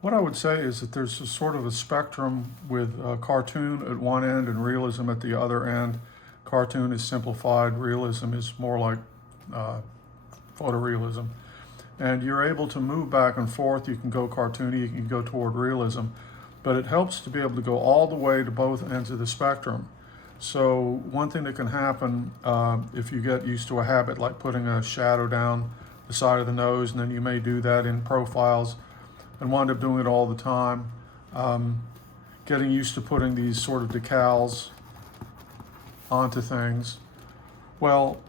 What I would say is that there's a sort of a spectrum with cartoon at one end and realism at the other end. Cartoon is simplified, realism is more like uh, photorealism. And you're able to move back and forth. You can go cartoony, you can go toward realism, but it helps to be able to go all the way to both ends of the spectrum. So one thing that can happen if you get used to a habit like putting a shadow down the side of the nose, and then you may do that in profiles and wind up doing it all the time. Getting used to putting these sort of decals onto things. Well,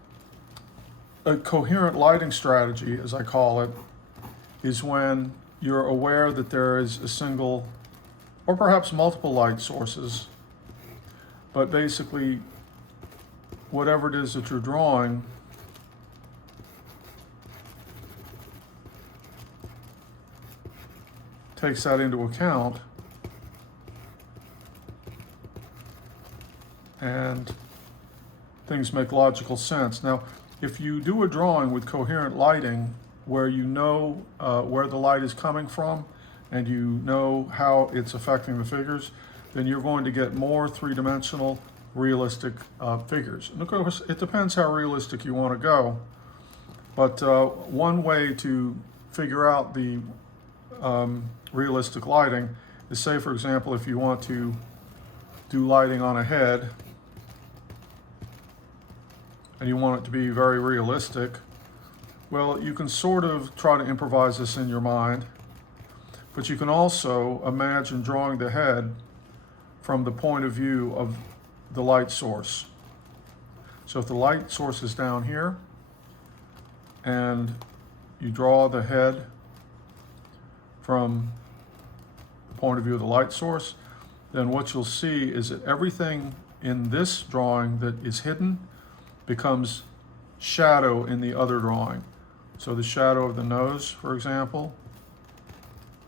a coherent lighting strategy, as I call it, is when you're aware that there is a single or perhaps multiple light sources, but basically whatever it is that you're drawing takes that into account, and things make logical sense. Now, if you do a drawing with coherent lighting where you know where the light is coming from and you know how it's affecting the figures, then you're going to get more three-dimensional realistic figures. And of course, it depends how realistic you want to go. But one way to figure out the realistic lighting is, say, for example, if you want to do lighting on a head and you want it to be very realistic, well, you can sort of try to improvise this in your mind, but you can also imagine drawing the head from the point of view of the light source. So if the light source is down here and you draw the head from the point of view of the light source, then what you'll see is that everything in this drawing that is hidden becomes shadow in the other drawing. So the shadow of the nose, for example,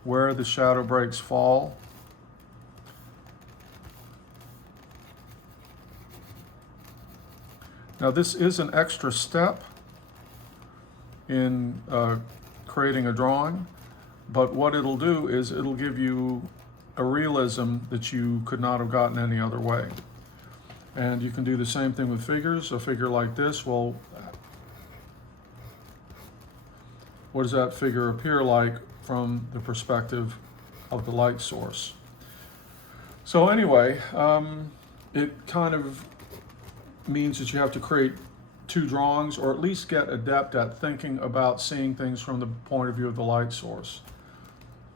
where the shadow breaks fall, now this is an extra step in creating a drawing, but what it'll do is it'll give you a realism that you could not have gotten any other way. And you can do the same thing with figures. A figure like this, well, what does that figure appear like from the perspective of the light source? So anyway, it kind of means that you have to create two drawings, or at least get adept at thinking about seeing things from the point of view of the light source.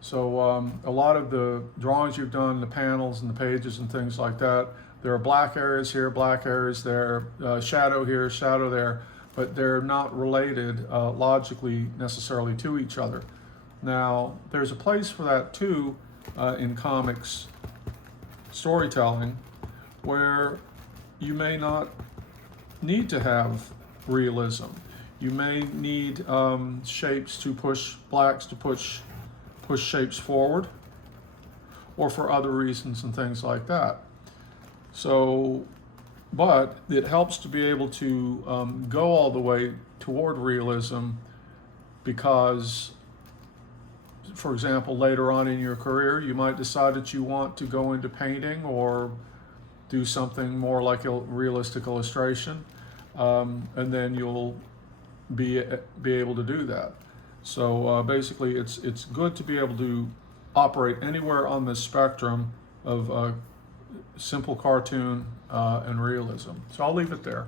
So a lot of the drawings you've done, the panels and the pages and things like that, there are black areas here, black areas there, shadow here, shadow there, but they're not related logically necessarily to each other. Now, there's a place for that too in comics storytelling, where you may not need to have realism. You may need shapes to push, blacks to push shapes forward, or for other reasons and things like that. So, but it helps to be able to go all the way toward realism because, for example, later on in your career, you might decide that you want to go into painting or do something more like a realistic illustration, and then you'll be able to do that. So basically, it's good to be able to operate anywhere on the spectrum of simple cartoon and realism. So I'll leave it there.